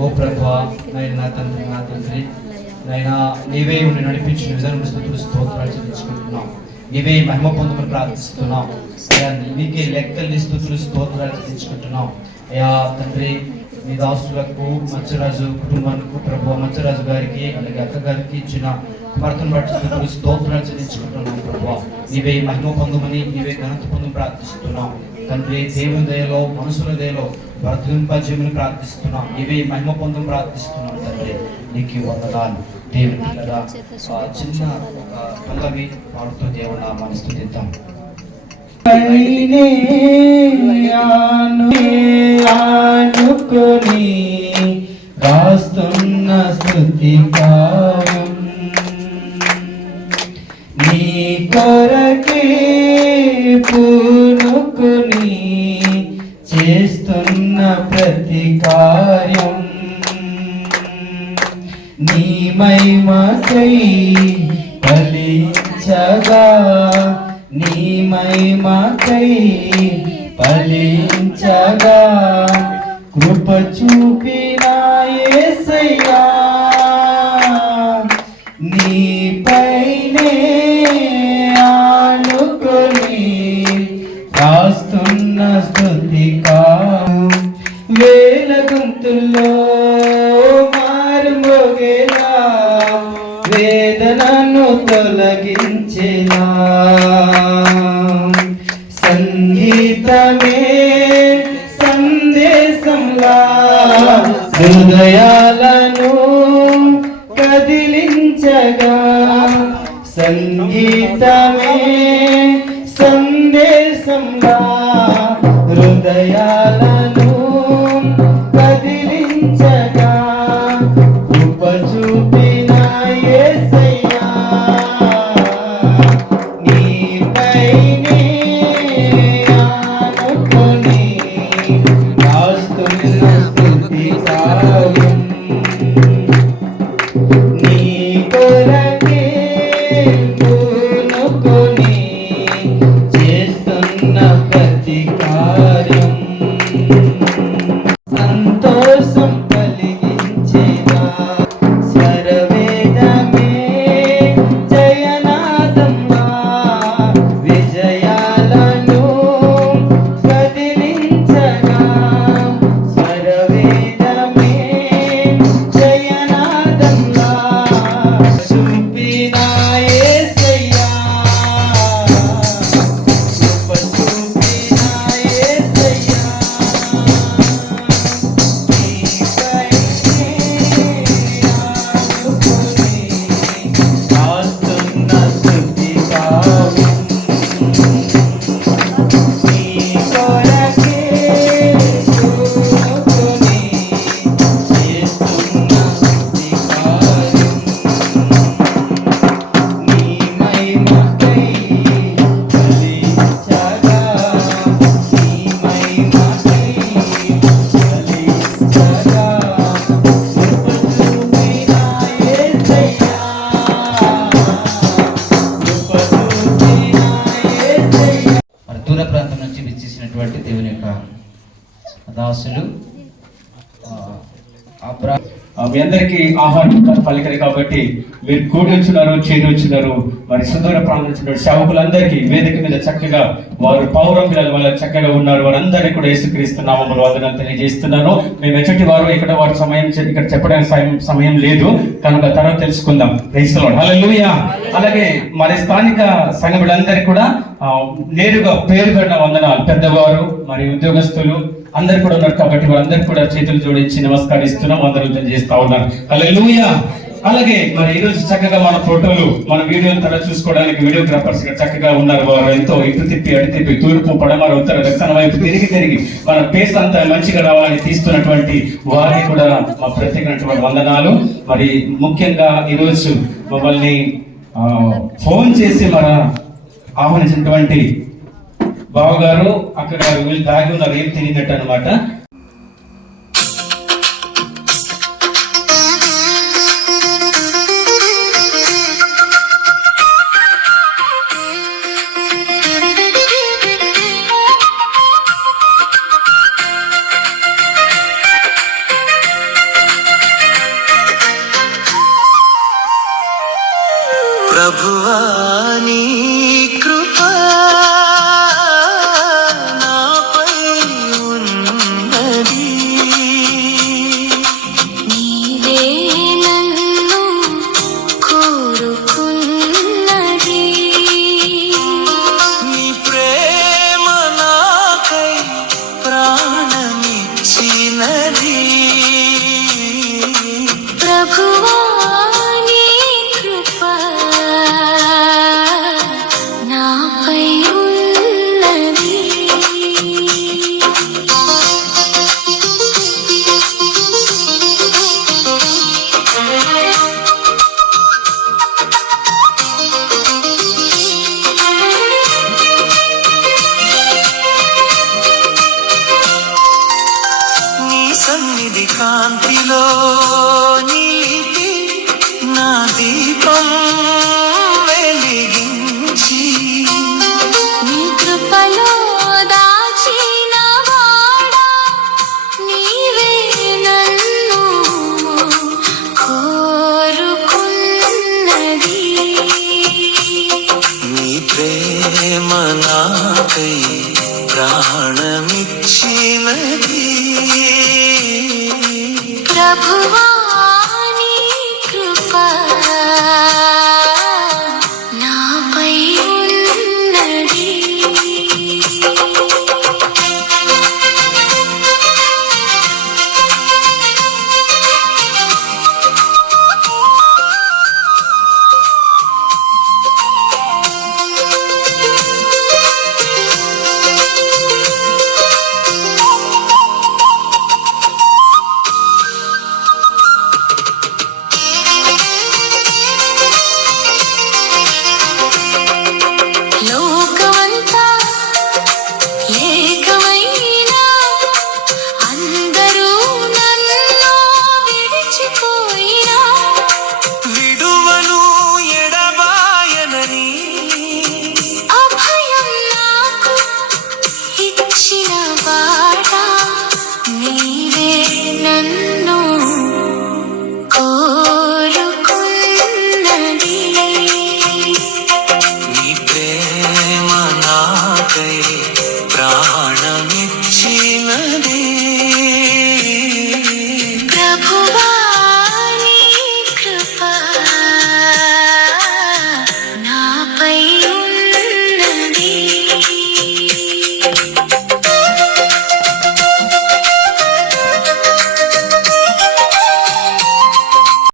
ఓ ప్రభువా, నా తండ్రి నైనా నీవే ఉండి నడిపించిన విధానం స్తోత్రాలు చెల్లించుకుంటున్నాం. నీవే మహిమ పొందుకుని ప్రార్థిస్తున్నాం. నీకే లెక్కల్ని స్తోత్రాలు చెల్లించుకుంటున్నాం. అయ్యా తండ్రి, మీ దాసులకు మత్స్యరాజు కుటుంబానికి ప్రభు మత్స్యరాజు గారికి అలాగే అక్క గారికి ఇచ్చిన కుమార్తెను బట్టి స్తోత్రాలు చెల్లించుకుంటున్నాం. ప్రభు నీవే మహిమ పొందమని, నీవే ఘనత పొందని ప్రార్థిస్తున్నాం. తండ్రి, దేవుని దయలో మనుషుల దయలో వర్ధింపజేయమని ప్రార్థిస్తున్నాం. నీవే మహిమ పొందని ప్రార్థిస్తున్నాం. తండ్రి, నీకు వందనాలు. దేవుని పిల్లగా చిన్న పల్లవి పాడుతూ దేవుని నామాన్ని స్తుతిద్దాం. ఆనుకొని రాస్తున్న స్తుతి కావ్యం నీ కొరకే పూనుకొని చేస్తున్న ప్రతి కార్యం నీ మహిమకై ఫలించగా, నీ మహిమకై ఫలించగా కృప చూపిన యేసయ్యా, నీపైనే ఆనుకొని రాస్తున్న స్తుతి కావ్యం వేల గొంతుల్లో మారుమోగేలా వేదనను తొలగించేలా సంగీతమే సందేశంలా హృదయాలను కదిలించగా, సంగీతమే సందేశంలా హృదయాలను కదిలించగా కృప చూపిన యేసయ్యా, నీపైనే ఆనుకొని రాస్తున్న స్తుతి కావ్యం నీ కొరకే పూనుకొని చేస్తున్న ప్రతి కార్యం సంతోషం కలిగించేదా స్వరవేదమే జయనాదమ్మా విజయాలను కదిలించగా, స్వరవేదమే జయనాదమ్మా చూపిన యేసయ్యా, కృప చూపిన యేసయ్యా, రాస్తున్న స్తుతి కావ్యం నీ కొరకే పూనుకొని చేస్తున్న స్తుతి కావ్యం నీ మహిమకై ఫలించగా, నీ మహిమకై ఫలించగా కృప చూపిన యేసయ్యా, కృప చూపిన యేసయ్యా. మరి దూర ప్రాంతం నుంచి విచ్చేసినటువంటి దేవుని యొక్క దాసులు మీ అందరికీ ఆహ్వానం పలికరు కాబట్టి మీరు కూడి వచ్చినారు, చేరి వచ్చినారు. మరి సుదూర ప్రాంతం నుంచి సేవకులందరికీ వేదిక మీద చక్కగా వారు పౌరం పిల్లల వల్ల చక్కగా ఉన్నారు. వారందరికీ కూడా యేసుక్రీస్తు నామములో వందనాలు తెలియజేస్తున్నాను. మేము ఎచ్చటి వారు ఇక్కడ వారి ఇక్కడ చెప్పడానికి సమయం లేదు కనుక తర్వాత తెలుసుకుందాం. ప్రైజ్ ది లార్డ్, హల్లెలూయా. అలాగే మరి స్థానిక సంఘములందరికీ కూడా నేరుగా పేరు పెట్టిన వందనాలు. పెద్దవారు మరి ఉద్యోగస్తులు అందరు కూడా ఉన్నారు కాబట్టి వాళ్ళందరికీ కూడా చేతులు జోడించి నమస్కరిస్తున్నాం, వందనాలు తెలియజేస్తా ఉన్నారు. హల్లెలూయా. అలాగే మరి ఈ రోజు చక్కగా మన ఫోటోలు మన వీడియోలు తర చూసుకోవడానికి వీడియోగ్రాఫర్స్ చక్కగా ఉన్నారు. వారు ఎంతో ఇటు తిప్పి అటు తిప్పి తూర్పు పడమర ఉత్తర దక్షిణ వైపు తిరిగి మన ఫేస్ అంతా మంచిగా రావాలని తీస్తున్నటువంటి వారికి కూడా మా ప్రత్యేకమైనటువంటి వందనాలు. మరి ముఖ్యంగా ఈరోజు మమ్మల్ని ఫోన్ చేసి మన ఆహ్వానించినటువంటి బావగారు అక్కగారు వీళ్ళు దాగి ఉన్నారు, ఏం తెలియదట్టు అనమాట. ప్రభువా నీ కృపా నాపై ఉన్నది. నీవే నన్ను కోరుకున్నది. నీ ప్రేమ నాకై ప్రాణమిచ్చినది. ప్రభువా నీ కృపా నాపై ఉన్నది. నీ సన్నిధి కాంతిలో నిలిపి నా దీపం వెలిగించి నీ కృపలో దాచిన వాడా నీవే నన్ను కోరుకున్నది. నీ ప్రేమ నాకై ప్రాణమిచ్చినది. ప్రభువా